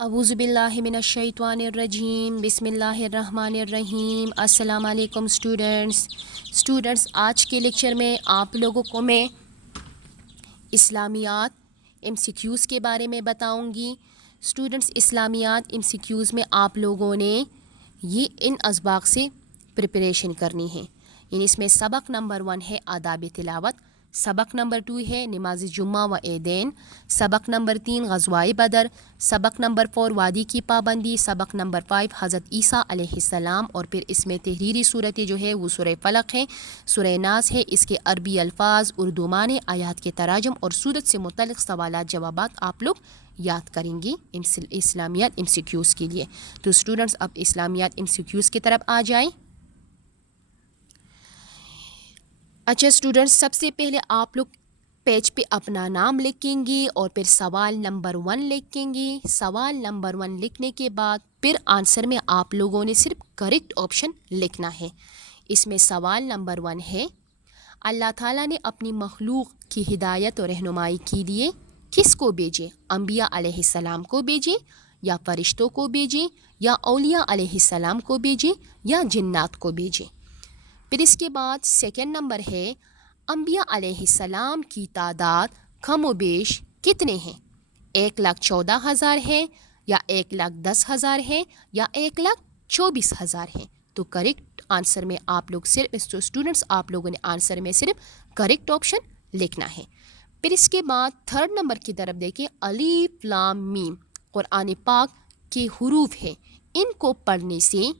اعوذ باللہ من الشیطان الرجیم بسم اللہ الرحمن الرحیم۔ السلام علیکم اسٹوڈنٹس، آج کے لیکچر میں آپ لوگوں کو میں اسلامیات MCQs کے بارے میں بتاؤں گی۔ اسٹوڈنٹس، اسلامیات MCQs میں آپ لوگوں نے یہ ان اسباق سے پریپریشن کرنی ہے، یعنی اس میں سبق نمبر 1 ہے آداب تلاوت، سبق نمبر 2 ہے نماز جمعہ و عیدین، سبق نمبر 3 غزوہ بدر، سبق نمبر 4 وادی کی پابندی، سبق نمبر 5 حضرت عیسیٰ علیہ السلام، اور پھر اس میں تحریری صورتیں جو ہے وہ سورہ فلق ہے، سورہ ناس ہے، اس کے عربی الفاظ، اردو معنی، آیات کے تراجم اور سورت سے متعلق سوالات جوابات آپ لوگ یاد کریں گی اسلامیات MCQs کے لیے۔ تو اسٹوڈنٹس، اب اسلامیات MCQs کی طرف آ جائیں۔ اچھا اسٹوڈنٹس، سب سے پہلے آپ لوگ پیج پہ اپنا نام لکھیں گی اور پھر سوال نمبر 1 لکھیں گی۔ سوال نمبر 1 لکھنے کے بعد پھر آنسر میں آپ لوگوں نے صرف کریکٹ آپشن لکھنا ہے۔ اس میں سوال نمبر 1 ہے، اللہ تعالیٰ نے اپنی مخلوق کی ہدایت اور رہنمائی کے لیے کس کو بھیجے؟ انبیاء علیہ السلام کو بھیجے، یا فرشتوں کو بھیجے، یا اولیاء علیہ السلام کو بھیجے، یا جنات کو بھیجے؟ پھر اس کے بعد سیکنڈ نمبر ہے، انبیاء علیہ السلام کی تعداد کم و بیش کتنے ہیں؟ 1,14,000 ہے، یا 1,10,000 ہے، یا 1,24,000 ہے؟ تو کریکٹ آنسر میں آپ لوگ صرف اسٹوڈنٹس آپ لوگوں نے آنسر میں صرف کریکٹ آپشن لکھنا ہے۔ پھر اس کے بعد تھرڈ نمبر کی طرف دیکھیں، الف لام میم قرآن پاک کے حروف ہیں، ان کو پڑھنے سے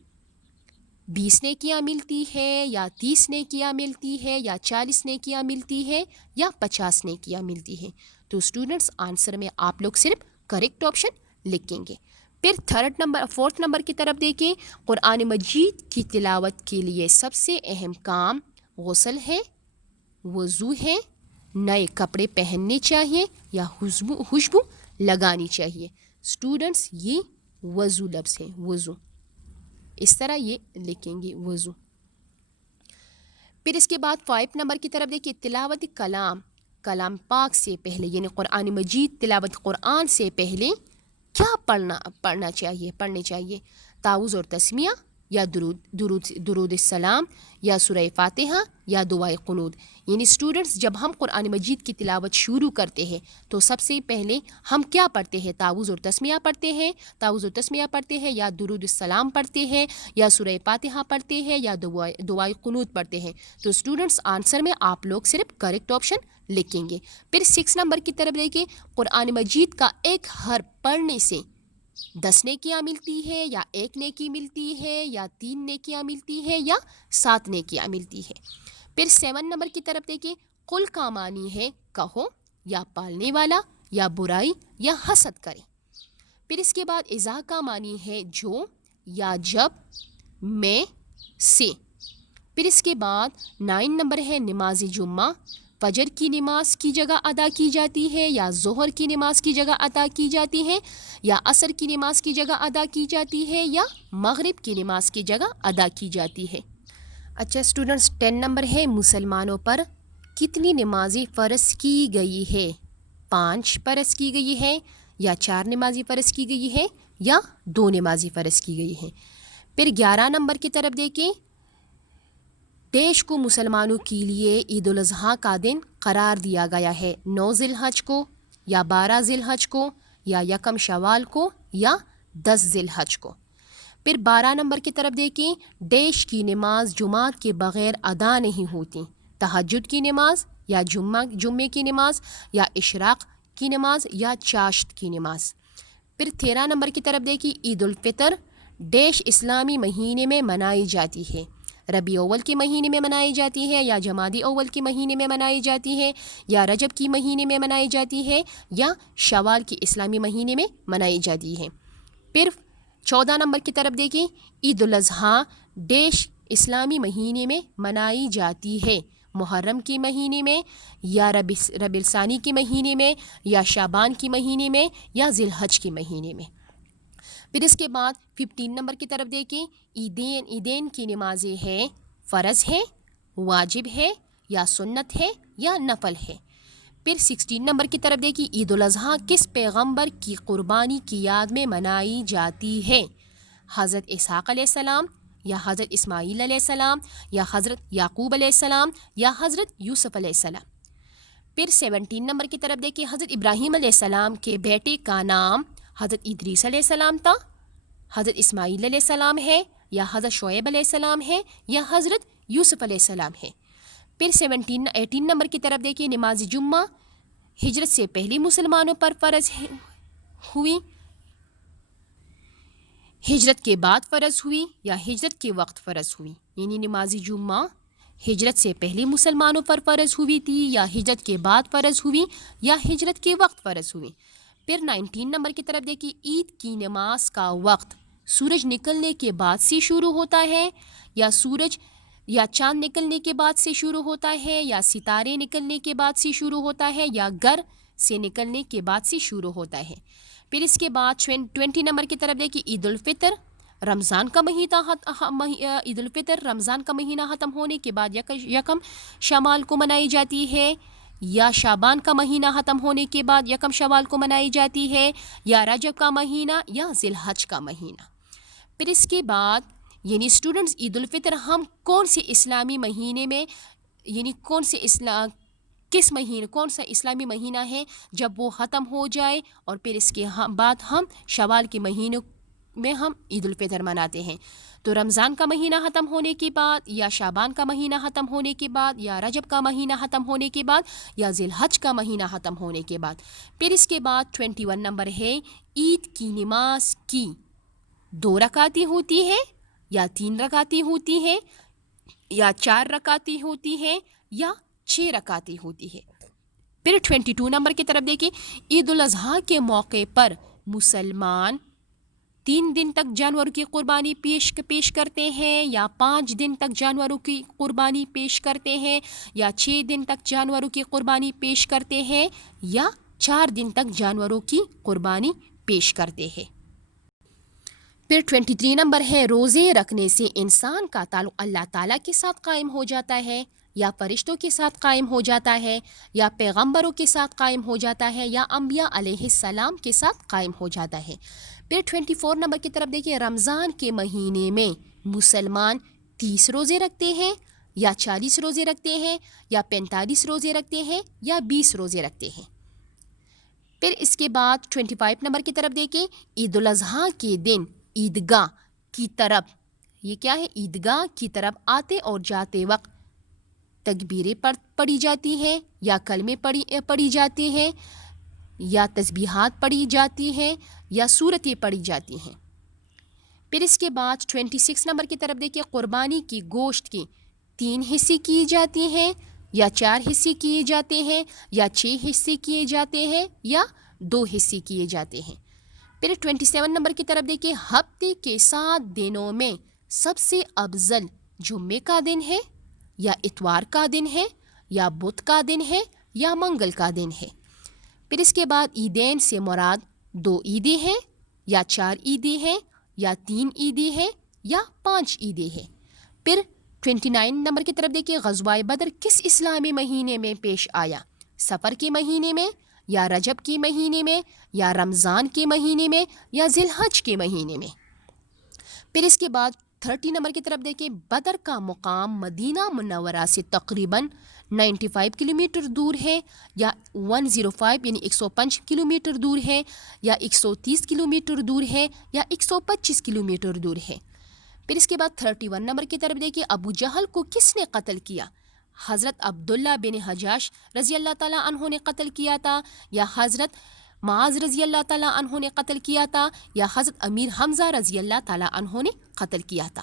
20 نیکیاں ملتی ہے، یا 30 نیکیاں ملتی ہے، یا 40 نیکیاں ملتی ہے، یا 50 نیکیاں ملتی ہے؟ تو اسٹوڈنٹس آنسر میں آپ لوگ صرف کریکٹ آپشن لکھیں گے۔ پھر فورتھ نمبر کی طرف دیکھیں، قرآن مجید کی تلاوت کے لیے سب سے اہم کام غسل ہے، وضو ہے، نئے کپڑے پہننے چاہیے، یا خوشبو لگانی چاہیے؟ اسٹوڈنٹس، یہ وضو لفظ ہے، وضو، اس طرح یہ لکھیں گے، وضو۔ پھر اس کے بعد 5 نمبر کی طرف دیکھیے، تلاوت کلام پاک سے پہلے، یعنی قرآن مجید تلاوت قرآن سے پہلے کیا پڑھنے چاہیے؟ تعوذ اور تسمیہ، یا درود السلام، یا سورہ فاتحہ، یا دعائے قنوت؟ یعنی اسٹوڈنٹس، جب ہم قرآن مجید کی تلاوت شروع کرتے ہیں تو سب سے پہلے ہم کیا پڑھتے ہیں؟ تعوذ اور تسمیہ پڑھتے ہیں، یا درود السلام پڑھتے ہیں، یا سورہ فاتحہ پڑھتے ہیں، یا دعائے قنوت پڑھتے ہیں؟ تو اسٹوڈنٹس آنسر میں آپ لوگ صرف کریکٹ آپشن لکھیں گے۔ پھر 6 نمبر کی طرف دیکھیں، قرآن مجید کا ایک حرف پڑھنے سے 10 نیکیاں ملتی ہے، یا 1 نیکی ملتی ہے، یا 3 نیکیاں ملتی ہے، یا 7 نیکیاں ملتی ہے؟ پھر 7 نمبر کی طرف دیکھیں، قل کا معنی ہے کہو، یا پالنے والا، یا برائی، یا حسد کرے؟ پھر اس کے بعد اذا کا معنی ہے جو، یا جب، میں، سے؟ پھر اس کے بعد 9 نمبر ہے نماز جمعہ فجر کی نماز کی جگہ ادا کی جاتی ہے، یا ظہر کی نماز کی جگہ ادا کی جاتی ہے، یا عصر کی نماز کی جگہ ادا کی جاتی ہے، یا مغرب کی نماز کی جگہ ادا کی جاتی ہے؟ اچھا اسٹوڈنٹس، 10 نمبر ہے مسلمانوں پر کتنی نمازیں فرض کی گئی ہے؟ 5 فرض کی گئی ہے، یا 4 نمازیں فرض کی گئی ہے، یا 2 نمازیں فرض کی گئی ہے؟ پھر 11 نمبر کی طرف دیکھیں، دیش کو مسلمانوں کے لیے عید الاضحیٰ کا دن قرار دیا گیا ہے، 9 ذی الحج کو، یا 12 ذی الحج کو، یا 1 شوال کو، یا 10 ذی الحج کو؟ پھر 12 نمبر کی طرف دیکھیں، دیش کی نماز جماعت کے بغیر ادا نہیں ہوتی، تہجد کی نماز، یا جمعے کی نماز، یا اشراق کی نماز، یا چاشت کی نماز؟ پھر 13 نمبر کی طرف دیکھیں، عید الفطر دیش اسلامی مہینے میں منائی جاتی ہے، ربیع اول کے مہینے میں منائی جاتی ہے، یا جمادی اول کے مہینے میں منائی جاتی ہے، یا رجب کی مہینے میں منائی جاتی ہے، یا شوال کے اسلامی مہینے میں منائی جاتی ہے؟ پھر 14 نمبر کی طرف دیکھیں، عید الاضحیٰ دیش اسلامی مہینے میں منائی جاتی ہے، محرم کے مہینے میں، یا ربیع الثانی کے مہینے میں، یا شعبان کے مہینے میں، یا ذی الحج کے مہینے میں؟ پھر اس کے بعد 15 نمبر کی طرف دیکھیں، عیدین کی نمازیں فرض ہے، واجب ہے، یا سنت ہے، یا نفل ہے؟ پھر 16 نمبر کی طرف دیکھیے، عید الاضحیٰ کس پیغمبر کی قربانی کی یاد میں منائی جاتی ہے؟ حضرت اسحاق علیہ السلام، یا حضرت اسماعیل علیہ السلام، یا حضرت یعقوب علیہ السلام، یا حضرت یوسف علیہ السلام۔ پھر 17 نمبر کی طرف دیکھیے، حضرت ابراہیم علیہ السلام کے بیٹے کا نام حضرت ادریس علیہ السلام تھا، حضرت اسماعیل علیہ السلام ہے، یا حضرت شعیب علیہ السلام ہے، یا حضرت یوسف علیہ السلام ہے۔ پھر 18 نمبر کی طرف دیکھیے، نماز جمعہ ہجرت سے پہلے مسلمانوں پر فرض ہوئی، ہجرت کے بعد فرض ہوئی، یا ہجرت کے وقت فرض ہوئی؟ یعنی نماز جمعہ ہجرت سے پہلے مسلمانوں پر فرض ہوئی تھی، یا ہجرت کے بعد فرض ہوئی، یا ہجرت کے وقت فرض ہوئی؟ پھر 19 نمبر کی طرف دیکھیے، عید کی نماز کا وقت سورج نکلنے کے بعد سے شروع ہوتا ہے، یا چاند نکلنے کے بعد سے شروع ہوتا ہے، یا ستارے نکلنے کے بعد سے شروع ہوتا ہے، یا گر سے نکلنے کے بعد سے شروع ہوتا ہے؟ پھر اس کے بعد 20 نمبر کی طرف دیکھیے، عید الفطر رمضان کا مہینہ ختم ہونے کے بعد یکم شوال کو منائی جاتی ہے، یا شعبان کا مہینہ ختم ہونے کے بعد یکم شوال کو منائی جاتی ہے، یا رجب کا مہینہ، یا ذی الحج کا مہینہ؟ پھر اس کے بعد یعنی اسٹوڈنٹس، عید الفطر ہم کون سے اسلامی مہینے میں، یعنی کون سے کون سا اسلامی مہینہ ہے جب وہ ختم ہو جائے، اور پھر اس کے بعد ہم شوال کے مہینوں میں ہم عید الفطر مناتے ہیں؟ تو رمضان کا مہینہ ختم ہونے کے بعد، یا شعبان کا مہینہ ختم ہونے کے بعد، یا رجب کا مہینہ ختم ہونے کے بعد، یا ذی الحج کا مہینہ ختم ہونے کے بعد۔ پھر اس کے بعد 21 نمبر ہے، عید کی نماز کی 2 رکعتیں ہوتی ہے، یا 3 رکعتیں ہوتی ہے، یا 4 رکعتیں ہوتی ہے، یا 6 رکعتیں ہوتی ہے؟ پھر 22 نمبر کی طرف دیکھیں، عید الاضحیٰ کے موقع پر مسلمان 3 دن تک جانوروں کی قربانی پیش کرتے ہیں، یا 5 دن تک جانوروں کی قربانی پیش کرتے ہیں، یا 6 دن تک جانوروں کی قربانی پیش کرتے ہیں، یا 4 دن تک جانوروں کی قربانی پیش کرتے ہیں؟ پھر 23 نمبر ہے، روزے رکھنے سے انسان کا تعلق اللہ تعالیٰ کے ساتھ قائم ہو جاتا ہے، یا فرشتوں کے ساتھ قائم ہو جاتا ہے، یا پیغمبروں کے ساتھ قائم ہو جاتا ہے، یا انبیاء علیہ السلام کے ساتھ قائم ہو جاتا ہے؟ پھر 24 نمبر کی طرف دیکھیے، رمضان کے مہینے میں مسلمان 30 روزے رکھتے ہیں، یا 40 روزے رکھتے ہیں، یا 45 روزے رکھتے ہیں، یا 20 روزے رکھتے ہیں؟ پھر اس کے بعد 25 نمبر کی طرف دیکھیں، عید الاضحیٰ کے دن عیدگاہ کی طرف، یہ کیا ہے، عیدگاہ کی طرف آتے اور جاتے وقت تکبیریں پڑھی جاتی ہیں، یا کلمے پڑھی جاتے ہیں، یا تسبیحات پڑھی جاتی ہیں، یا سورتیں پڑھی جاتی ہیں؟ پھر اس کے بعد 26 نمبر کی طرف دیکھیے، قربانی کی گوشت کی 3 حصے کیے جاتے ہیں، یا 4 حصے کیے جاتے ہیں، یا 6 حصے کیے جاتے ہیں، یا 2 حصے کیے جاتے ہیں؟ پھر 27 نمبر کی طرف دیکھیے، ہفتے کے 7 دنوں میں سب سے افضل جمعے کا دن ہے، یا اتوار کا دن ہے، یا بدھ کا دن ہے، یا منگل کا دن ہے؟ پھر اس کے بعد عیدین سے مراد 2 عیدیں ہیں، یا 4 عیدیں ہیں، یا 3 عیدیں ہیں، یا 5 عیدیں ہیں؟ پھر 29 نمبر کی طرف دیکھیے، غزوہ بدر کس اسلامی مہینے میں پیش آیا؟ سفر کے مہینے میں، یا رجب کے مہینے میں، یا رمضان کے مہینے میں، یا ذی الحج کے مہینے میں؟ پھر اس کے بعد 30 نمبر کی طرف دیکھیں، بدر کا مقام مدینہ منورہ سے تقریباً 95 کلومیٹر دور ہے، یا 105 یعنی 105 کلومیٹر دور ہے، یا 130 کلومیٹر دور ہے، یا 125 کلومیٹر دور ہے؟ پھر اس کے بعد 31 نمبر کی طرف دیکھیے، ابو جہل کو کس نے قتل کیا؟ حضرت عبداللہ بن حجاش رضی اللہ تعالیٰ عنہ نے قتل کیا تھا، یا حضرت معاذ رضی اللہ تعالیٰ عنہ نے قتل کیا تھا، یا حضرت امیر حمزہ رضی اللہ تعالیٰ عنہ نے قتل کیا تھا؟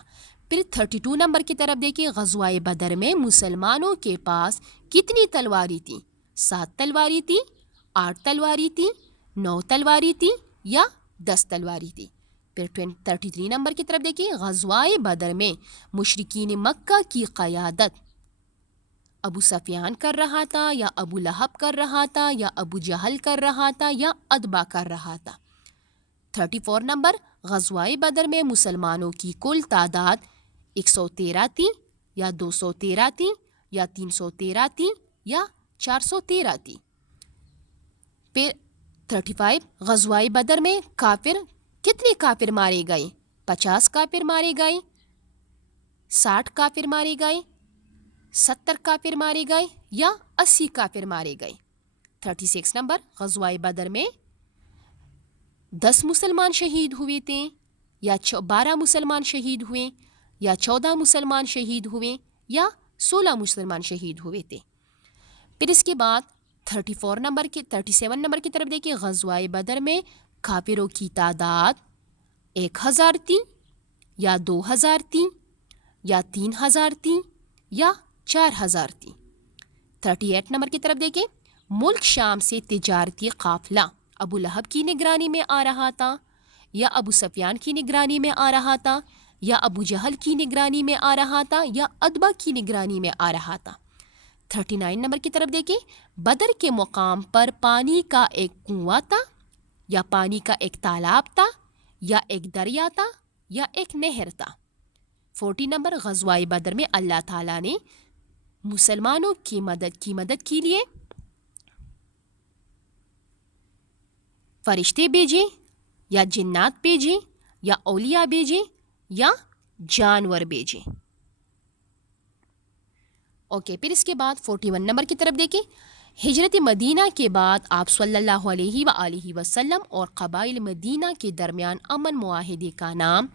پھر 32 نمبر کی طرف دیکھیے، غزوہ بدر میں مسلمانوں کے پاس کتنی تلواریں تھیں؟ 7 تلواریں تھیں، 8 تلواریں تھیں، 9 تلواریں تھیں، یا 10 تلواریں تھیں؟ پھر 33 نمبر کی طرف دیکھیے، غزوہ بدر میں مشرکین مکہ کی قیادت ابو سفیان کر رہا تھا، یا ابو لہب کر رہا تھا، یا ابو جہل کر رہا تھا، یا ادبا کر رہا تھا؟ 34 نمبر، غزوہ بدر میں مسلمانوں کی کل تعداد 113 تھی، یا 213 تھی، یا 313 تھی، یا 413 تھی؟ پھر 35 غزوہ بدر میں کافر کتنے کافر مارے گئے؟ 50 کافر مارے گئے، 60 کافر مارے گئے، 70 کافر مارے گئے یا 80 کافر مارے گئے؟ 36 نمبر غزوہ بدر میں 10 مسلمان شہید ہوئے تھے یا 12 مسلمان شہید ہوئے یا 14 مسلمان شہید ہوئے یا 16 مسلمان شہید ہوئے تھے۔ پھر اس کے بعد 37 نمبر کی طرف دیکھیں، غزوہ بدر میں کافروں کی تعداد 1000 تھی یا 2000 تھی یا 3000 تھی یا 4000 تھی۔ 38 نمبر کی طرف دیکھیں، ملک شام سے تجارتی قافلہ ابو لہب کی نگرانی میں آ رہا تھا یا ابو سفیان کی نگرانی میں آ رہا تھا یا ابو جہل کی نگرانی میں آ رہا تھا یا ادبا کی نگرانی میں آ رہا تھا۔ 39 نمبر کی طرف دیکھیں، بدر کے مقام پر پانی کا ایک کنواں تھا یا پانی کا ایک تالاب تھا یا ایک دریا تھا یا ایک نہر تھا۔ 40 نمبر غزوہ بدر میں اللہ تعالیٰ نے مسلمانوں کی مدد کے لیے فرشتے بھیجے یا جنات بھیجے یا اولیاء بھیجے یا جانور بھیجے۔ پھر اس کے بعد 41 نمبر کی طرف دیکھیں، ہجرت مدینہ کے بعد آپ صلی اللہ علیہ وآلہ وسلم اور قبائل مدینہ کے درمیان امن معاہدے کا نام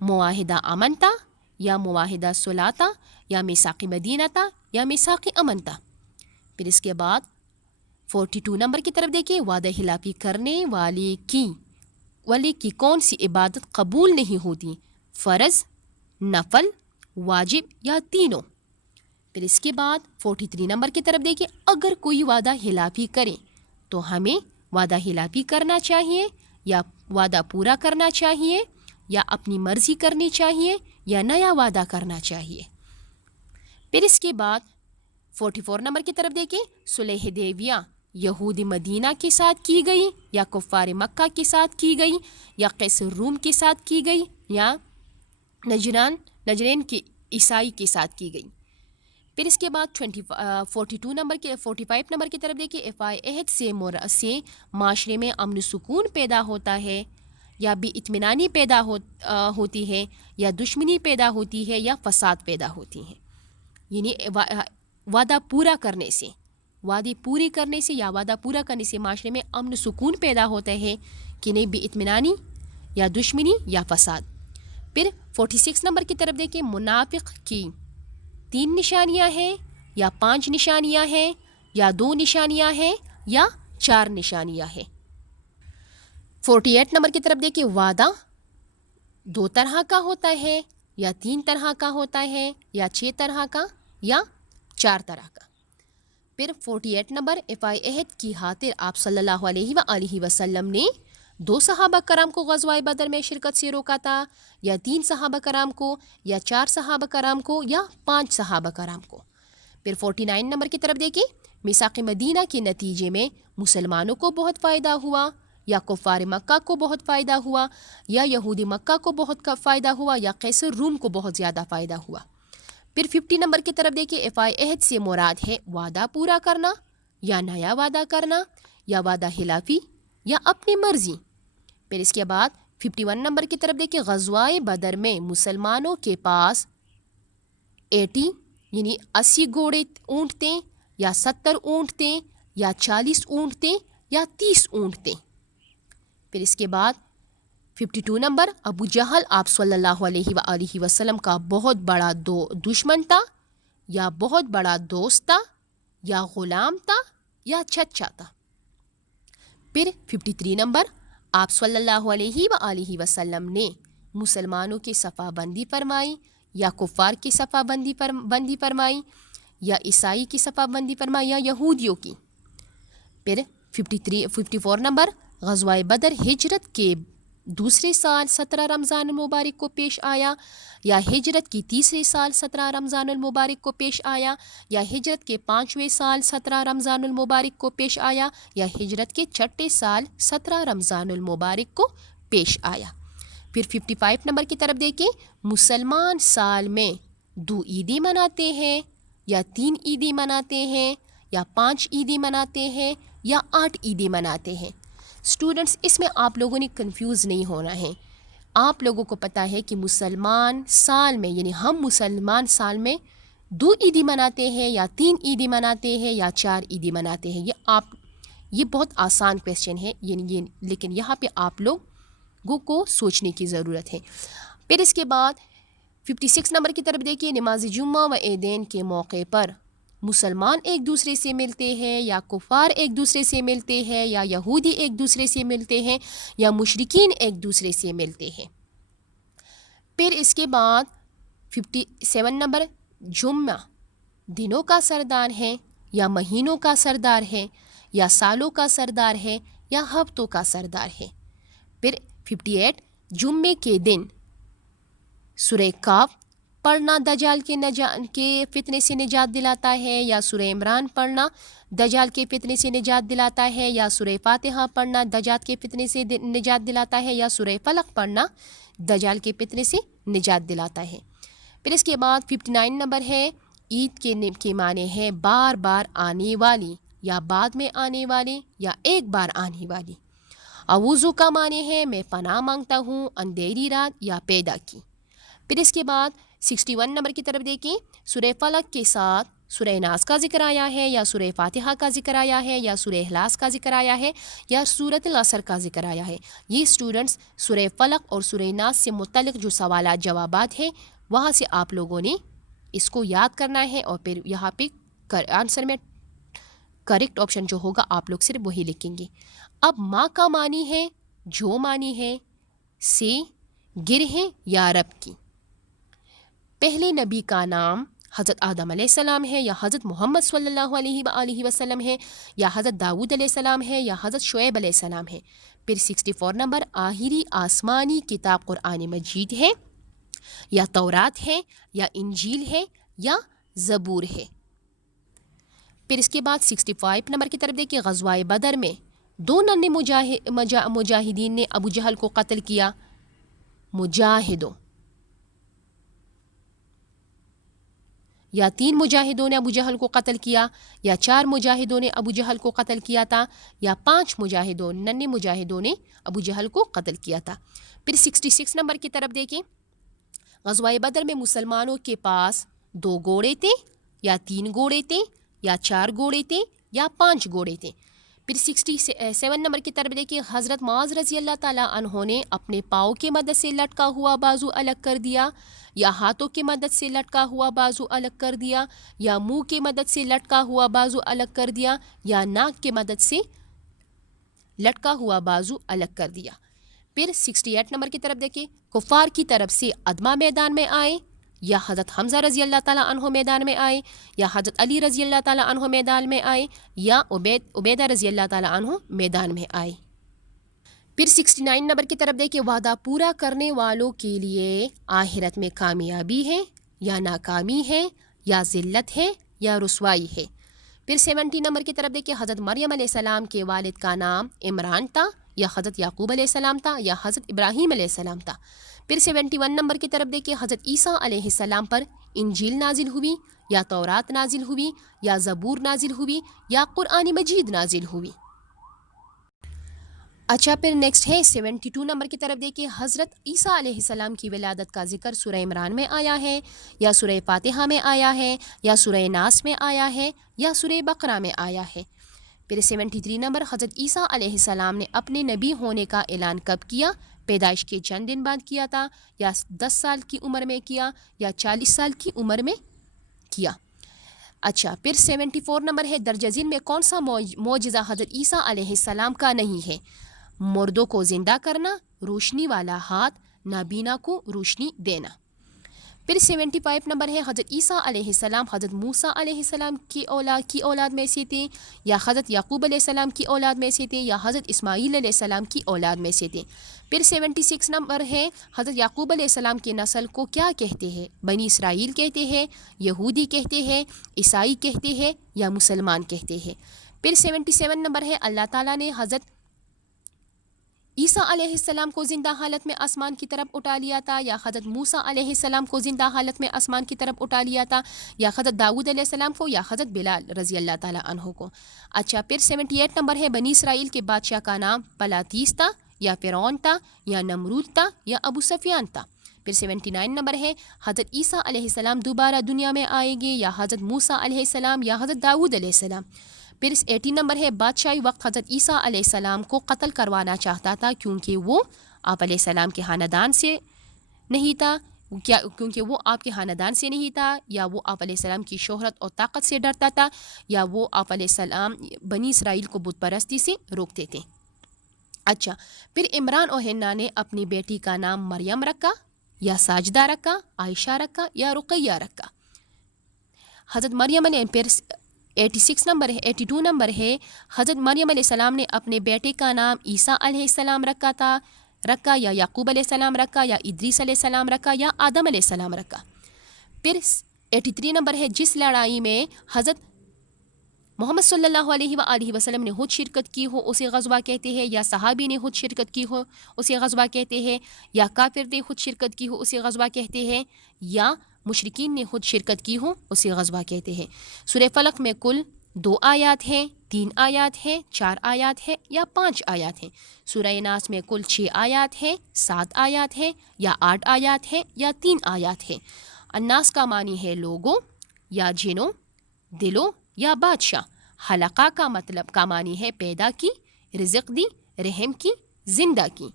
معاہدہ امن تھا یا معاہدہ صلح تھا یا میثاق مدینہ تھا یا میثاق امن تھا۔ پھر اس کے بعد 42 نمبر کی طرف دیکھیں، وعدہ خلافی کرنے والے کی کون سی عبادت قبول نہیں ہوتی؟ فرض، نفل، واجب یا تینوں۔ پھر اس کے بعد 43 نمبر کی طرف دیکھیں، اگر کوئی وعدہ خلافی کرے تو ہمیں وعدہ خلافی کرنا چاہیے یا وعدہ پورا کرنا چاہیے یا اپنی مرضی کرنی چاہیے یا نیا وعدہ کرنا چاہیے۔ پھر اس کے بعد 44 نمبر کی طرف دیکھیں، صلح حدیبیہ یہود مدینہ کے ساتھ کی گئی یا کفار مکہ کے ساتھ کی گئی یا قیصر روم کے ساتھ کی گئی یا نجرین کے عیسائی کے ساتھ کی گئی۔ پھر اس کے بعد 45 نمبر کی طرف دیکھیں، افائے عہد سے معاشرے میں امن سکون پیدا ہوتا ہے یا بے اطمینانی پیدا ہوتی ہے یا دشمنی پیدا ہوتی ہے یا فساد پیدا ہوتی ہے۔ یعنی وعدہ پورا کرنے سے یا وعدہ پورا کرنے سے معاشرے میں امن سکون پیدا ہوتا ہے کہ نہیں بے اطمینانی یا دشمنی یا فساد۔ پھر 46 نمبر کی طرف دیکھیں، منافق کی 3 نشانیاں ہیں یا 5 نشانیاں ہیں یا 2 نشانیاں ہیں یا 4 نشانیاں ہیں۔ 48 نمبر کی طرف دیکھیں، وعدہ 2 طرح کا ہوتا ہے یا 3 طرح کا ہوتا ہے یا 6 طرح کا یا 4 طرح کا۔ پھر 48 نمبر، افائے عہد کی خاطر آپ صلی اللہ علیہ وآلہ وسلم نے 2 صحابہ کرام کو غزوہ بدر میں شرکت سے روکا تھا یا 3 صحابہ کرام کو یا 4 صحابہ کرام کو یا 5 صحابہ کرام کو۔ پھر 49 نمبر کی طرف دیکھیں، میثاق مدینہ کے نتیجے میں مسلمانوں کو بہت فائدہ ہوا یا کفار مکہ کو بہت فائدہ ہوا یا یہودی مکہ کو بہت فائدہ ہوا یا قیصر روم کو بہت زیادہ فائدہ ہوا۔ پھر 50 نمبر کی طرف دیکھیں، افائے عہد سے مراد ہے وعدہ پورا کرنا یا نیا وعدہ کرنا یا وعدہ خلافی یا اپنی مرضی۔ پھر اس کے بعد 51 نمبر کی طرف دیکھیں، غزوہ بدر میں مسلمانوں کے پاس 80 گھوڑے اونٹ تھے یا 70 اونٹ تھے یا 40 اونٹ تھے یا 30 اونٹ تھے۔ پھر اس کے بعد 52 نمبر، ابو جہل آپ صلی اللہ علیہ وآلہ وسلم کا بہت بڑا دشمن تھا یا بہت بڑا دوست تھا یا غلام تھا یا چچا تھا۔ پھر 53 نمبر، آپ صلی اللہ علیہ وآلہ وسلم نے مسلمانوں کی صفہ بندی فرمائی یا کفار کی صفہ بندی فرمائی یا عیسائی کی صفہ بندی فرمائی یا یہودیوں کی۔ پھر 54 نمبر، غزوہ بدر ہجرت کے 2 سال 17 رمضان المبارک کو پیش آیا یا ہجرت کی 3 سال 17 رمضان المبارک کو پیش آیا یا ہجرت کے 5ویں سال 17 رمضان المبارک کو پیش آیا یا ہجرت کے 6 سال 17 رمضان المبارک کو پیش آیا۔ پھر 55 نمبر کی طرف دیکھیں، مسلمان سال میں 2 عیدیں مناتے ہیں یا 3 عیدیں مناتے ہیں یا 5 عیدیں مناتے ہیں یا 8 عیدیں مناتے ہیں؟ اسٹوڈنٹس اس میں آپ لوگوں نے کنفیوز نہیں ہونا ہے. آپ لوگوں کو پتہ ہے کہ مسلمان سال میں یعنی ہم مسلمان سال میں 2 عیدیں مناتے ہیں یا 3 عیدیں مناتے ہیں یا 4 عیدیں مناتے ہیں. یہ بہت آسان کویسچن ہے یعنی لیکن یہاں پہ آپ لوگوں کو سوچنے کی ضرورت ہے. پھر اس کے بعد 56 نمبر کی طرف دیکھیے. نماز جمعہ و عیدین کے موقع پر مسلمان ایک دوسرے سے ملتے ہیں یا کفار ایک دوسرے سے ملتے ہیں یا یہودی ایک دوسرے سے ملتے ہیں یا مشرکین ایک دوسرے سے ملتے ہیں. پھر اس کے بعد 57 نمبر جمعہ دنوں کا سردار ہے یا مہینوں کا سردار ہے یا سالوں کا سردار ہے یا ہفتوں کا سردار ہے. پھر 58 جمعے کے دن سورہ کاف پڑھنا دجال کے فتنے سے نجات دلاتا ہے یا سورہ عمران پڑھنا دجال کے فتنے سے نجات دلاتا ہے یا سورہ فاتحہ پڑھنا دجال کے فتنے سے نجات دلاتا ہے یا سورہ فلق پڑھنا دجال کے فتنے سے نجات دلاتا ہے. پھر اس کے بعد 59 نمبر ہے عید کے معنی ہے بار بار آنے والی یا بعد میں آنے والی یا ایک بار آنے والی. اعوذ کا معنی ہے میں پناہ مانگتا ہوں اندھیری رات یا پیدا کی. پھر اس کے بعد 61 نمبر کی طرف دیکھیں. سورہ فلق کے ساتھ سورہ ناس کا ذکر آیا ہے یا سورہ فاتحہ کا ذکر آیا ہے یا سورہ اخلاص کا ذکر آیا ہے یا سورۃ العصر کا ذکر آیا ہے. یہ اسٹوڈنٹس سورہ فلق اور سورہ ناس سے متعلق جو سوالات جوابات ہیں وہاں سے آپ لوگوں نے اس کو یاد کرنا ہے اور پھر یہاں پہ آنسر میں کریکٹ آپشن جو ہوگا آپ لوگ صرف وہی لکھیں گے. اب ماں کا معنی ہے جو معنی ہے سے گر ہے یا رب کی. پہلے نبی کا نام حضرت آدم علیہ السلام ہے یا حضرت محمد صلی اللہ علیہ وآلہ وسلم ہے یا حضرت داؤد علیہ السلام ہے یا حضرت شعیب علیہ السلام ہے. پھر 64 نمبر آخری آسمانی کتاب قرآن مجید ہے یا تورات ہے یا انجیل ہے یا زبور ہے. پھر اس کے بعد 65 نمبر کی طرف دیکھیے. غزوہ بدر میں 2 ننھے مجاہدین نے ابو جہل کو قتل کیا. مجاہدوں یا 3 مجاہدوں نے ابو جہل کو قتل کیا یا 4 مجاہدوں نے ابو جہل کو قتل کیا تھا یا 5 ننھے مجاہدوں نے ابو جہل کو قتل کیا تھا. پھر 66 نمبر کی طرف دیکھیں. غزوہ بدر میں مسلمانوں کے پاس 2 گھوڑے تھے یا 3 گھوڑے تھے یا 4 گھوڑے تھے یا 5 گھوڑے تھے. پھر 67 نمبر کی طرف دیکھیے. حضرت معاذ رضی اللہ تعالیٰ عنہ نے اپنے پاؤں کی مدد سے لٹکا ہوا بازو الگ کر دیا یا ہاتھوں کی مدد سے لٹکا ہوا بازو الگ کر دیا یا منہ کی مدد سے لٹکا ہوا بازو الگ کر دیا یا ناک کی مدد سے لٹکا ہوا بازو الگ کر دیا. پھر 68 نمبر کی طرف دیکھیں. کفار کی طرف سے ادمہ میدان میں آئے یا حضرت حمزہ رضی اللہ تعالیٰ عنہ میدان میں آئے یا حضرت علی رضی اللہ تعالیٰ عنہ میدان میں آئے یا عبیدہ رضی اللہ تعالیٰ عنہ میدان میں آئے. پھر 69 نمبر کی طرف دیکھیں. وعدہ پورا کرنے والوں کے لیے آخرت میں کامیابی ہے یا ناکامی ہے یا ذلت ہے یا رسوائی ہے. پھر 70 نمبر کی طرف دیکھیں. حضرت مریم علیہ السلام کے والد کا نام عمران تھا یا حضرت یعقوب علیہ السلام تھا یا حضرت ابراہیم علیہ السلام تھا. پھر 71 نمبر کی طرف دیکھیں. حضرت عیسیٰ علیہ السلام پر انجیل نازل ہوئی یا تورات نازل ہوئی یا زبور نازل ہوئی یا قرآن مجید نازل ہوئی. اچھا پھر نیکسٹ ہے 72 نمبر کی طرف دیکھیں. حضرت عیسیٰ علیہ السلام کی ولادت کا ذکر سورہ عمران میں آیا ہے یا سورہ فاتحہ میں آیا ہے یا سورہ ناس میں آیا ہے یا سورہ بقرہ میں آیا ہے. پھر 73 نمبر. حضرت عیسیٰ علیہ السلام نے اپنے نبی ہونے کا اعلان کب کیا؟ پیدائش کے چند دن بعد کیا تھا یا 10 سال کی عمر میں کیا یا 40 سال کی عمر میں کیا. اچھا پھر 74 نمبر ہے. درجہ ذیل میں کون سا معجزہ حضرت عیسیٰ علیہ السلام کا نہیں ہے؟ مردوں کو زندہ کرنا، روشنی والا ہاتھ، نابینا کو روشنی دینا. پھر 75 نمبر ہے. حضرت عیسیٰ علیہ السلام حضرت موسیٰ علیہ السلام کی اولاد میں سے تھے یا حضرت یعقوب علیہ السلام کی اولاد میں سے تھے یا حضرت اسماعیل علیہ السلام کی اولاد میں سے تھے. پھر 76 نمبر ہے. حضرت یعقوب علیہ السلام کی نسل کو کیا کہتے ہیں؟ بنی اسرائیل کہتے ہیں، یہودی کہتے ہیں، عیسائی کہتے ہیں یا مسلمان کہتے ہیں. پھر 77 نمبر ہے. اللہ تعالیٰ نے حضرت عیسیٰ علیہ السلام کو زندہ حالت میں آسمان کی طرف اٹھا لیا تھا، یا حضرت موسیٰ علیہ السلام کو زندہ حالت میں آسمان کی طرف اٹھا لیا تھا، یا حضرت داؤد علیہ السلام کو، یا حضرت بلال رضی اللہ تعالیٰ عنہ کو؟ اچھا، پھر 78 نمبر ہے بنی اسرائیل کے بادشاہ کا نام پلاتیس تھا، یا فرعون تھا، یا نمرود تھا، یا ابو سفیان تھا؟ پھر 79 نمبر ہے حضرت عیسیٰ علیہ السلام دوبارہ دنیا میں آئیں گے، یا حضرت موسیٰ علیہ السلام، یا حضرت داؤد علیہ السلام؟ پھر 80 نمبر ہے بادشاہی وقت حضرت عیسیٰ علیہ السلام کو قتل کروانا چاہتا تھا، کیونکہ وہ آپ علیہ السلام کے خاندان سے نہیں تھا، کیونکہ وہ آپ کے خاندان سے نہیں تھا، یا وہ آپ علیہ السلام کی شہرت اور طاقت سے ڈرتا تھا، یا وہ آپ علیہ السلام بنی اسرائیل کو بت پرستی سے روکتے تھے۔ اچھا، پھر عمران اور حنا نے اپنی بیٹی کا نام مریم رکھا، یا ساجدہ رکھا، عائشہ رکھا، یا رقیہ رکھا؟ حضرت مریم نے پھر 82 نمبر ہے حضرت مریم علیہ السلام نے اپنے بیٹے کا نام عیسیٰ علیہ السلام رکھا، یا یعقوب علیہ السلام رکھا، یا ادریس علیہ السلام رکھا، یا آدم علیہ السلام رکھا؟ پھر 83 نمبر ہے جس لڑائی میں حضرت محمد صلی اللہ علیہ وآلہ وسلم نے خود شرکت کی ہو اسے غزوہ کہتے ہیں، یا صحابی نے خود شرکت کی ہو اسے غزوہ کہتے ہیں، یا کافر نے خود شرکت کی ہو اسے غزوہ کہتے ہیں، یا مشرکین نے خود شرکت کی ہو اسے غزوہ کہتے ہیں؟ سورہ فلق میں کل 2 آیات ہیں، 3 آیات ہیں، 4 آیات ہیں، یا 5 آیات ہیں؟ سورہ ناس میں کل 6 آیات ہیں، 7 آیات ہیں، یا 8 آیات ہیں، یا 3 آیات ہیں؟ الناس کا معنی ہے لوگوں، یا جنوں، دلوں، یا بادشاہ؟ حلقہ کا مطلب کا معنی ہے پیدا کی، رزق دی، رحم کی، زندہ کی؟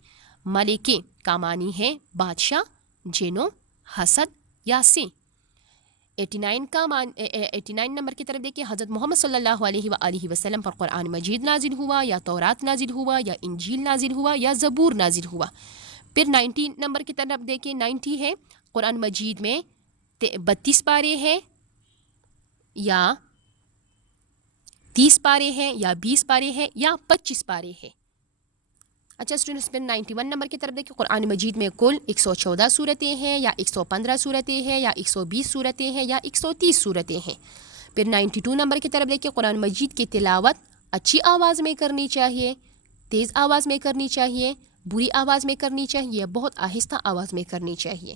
ملکے کا معنی ہے بادشاہ، جنوں، حسد، یا سے؟ 89 نمبر کی طرف دیکھیں، حضرت محمد صلی اللہ علیہ وآلہ وسلم پر قرآن مجید نازل ہوا، یا تورات نازل ہوا، یا انجیل نازل ہوا، یا زبور نازل ہوا؟ پھر 90 نمبر کی طرف دیکھیں، 90 ہے قرآن مجید میں 32 پارے ہیں، یا 30 پارے ہیں، یا 20 پارے ہیں، یا 25 پارے ہیں؟ اچھا اسٹوڈنٹس، پھر 91 نمبر کی طرف دیکھیں، قرآن مجید میں کل 114 صورتیں ہیں، یا 115 صورتیں ہیں، یا 120 صورتیں ہیں، یا 130 صورتیں ہیں؟ پھر 92 نمبر کی طرف دیکھیں، قرآن مجید کی تلاوت اچھی آواز میں کرنی چاہیے، تیز آواز میں کرنی چاہیے، بری آواز میں کرنی چاہیے، بہت آہستہ آواز میں کرنی چاہیے؟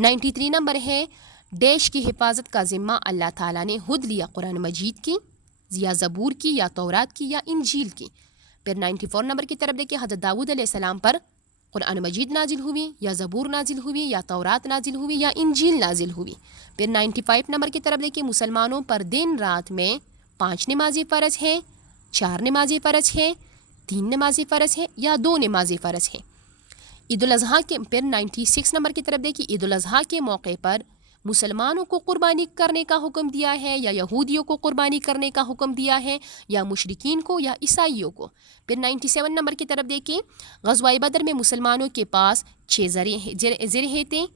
93 نمبر ہے دیش کی حفاظت کا ذمہ اللہ تعالیٰ نے خود لیا، قرآن مجید کی، یا زبور کی، یا تورات کی، یا انجیل کی؟ پھر 94 نمبر کی طرف دیکھیں، حضرت داؤد علیہ السلام پر قرآن مجید نازل ہوئی، یا زبور نازل ہوئی، یا تورات نازل ہوئی، یا انجیل نازل ہوئی؟ پھر 95 نمبر کی طرف دیکھیں، مسلمانوں پر دن رات میں 5 نمازیں فرض ہیں، 4 نمازیں فرض ہیں، 3 نمازیں فرض ہیں، یا 2 نمازیں فرض ہیں؟ عید الاضحیٰ کے پھر 96 نمبر کی طرف دیکھیں، عید الاضحیٰ کے موقع پر مسلمانوں کو قربانی کرنے کا حکم دیا ہے، یا یہودیوں کو قربانی کرنے کا حکم دیا ہے، یا مشرکین کو، یا عیسائیوں کو؟ پھر 97 نمبر کی طرف دیکھیں، غزوہ بدر میں مسلمانوں کے پاس 6 زرہیں تھیں،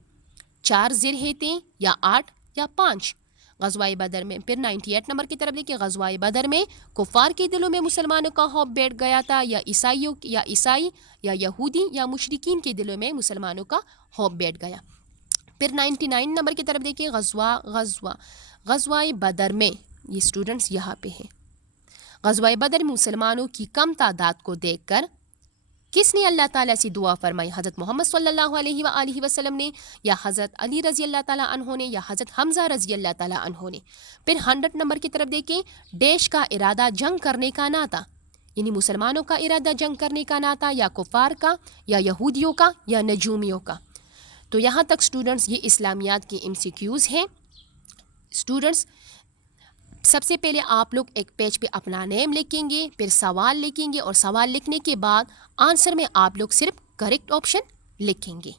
4 زرہیں تھیں، یا 8، یا 5؟ غزوہ بدر میں پھر 98 نمبر کی طرف دیکھیں، غزوہ بدر میں کفار کے دلوں میں مسلمانوں کا خوف بیٹھ گیا تھا، یا عیسائی، یا یہودی، یا مشرکین کے دلوں میں مسلمانوں کا خوف بیٹھ گیا؟ پھر 99 نمبر کی طرف دیکھیں، غزوہ بدر میں، یہ اسٹوڈنٹس یہاں پہ ہیں، غزوہ بدر میں مسلمانوں کی کم تعداد کو دیکھ کر کس نے اللہ تعالیٰ سے دعا فرمائی؟ حضرت محمد صلی اللہ علیہ وآلہ وسلم نے، یا حضرت علی رضی اللہ تعالیٰ عنہ نے، یا حضرت حمزہ رضی اللہ تعالیٰ عنہ نے؟ پھر 100 نمبر کی طرف دیکھیں، دیش کا ارادہ جنگ کرنے کا نہ تھا، یعنی مسلمانوں کا ارادہ جنگ کرنے کا نہ تھا، یا کفار کا، یا یہودیوں کا، یا نجومیوں کا؟ تو یہاں تک اسٹوڈنٹس یہ اسلامیات کی MCQs ہیں۔ اسٹوڈنٹس سب سے پہلے آپ لوگ ایک پیج پہ اپنا نیم لکھیں گے، پھر سوال لکھیں گے، اور سوال لکھنے کے بعد آنسر میں آپ لوگ صرف کریکٹ آپشن لکھیں گے۔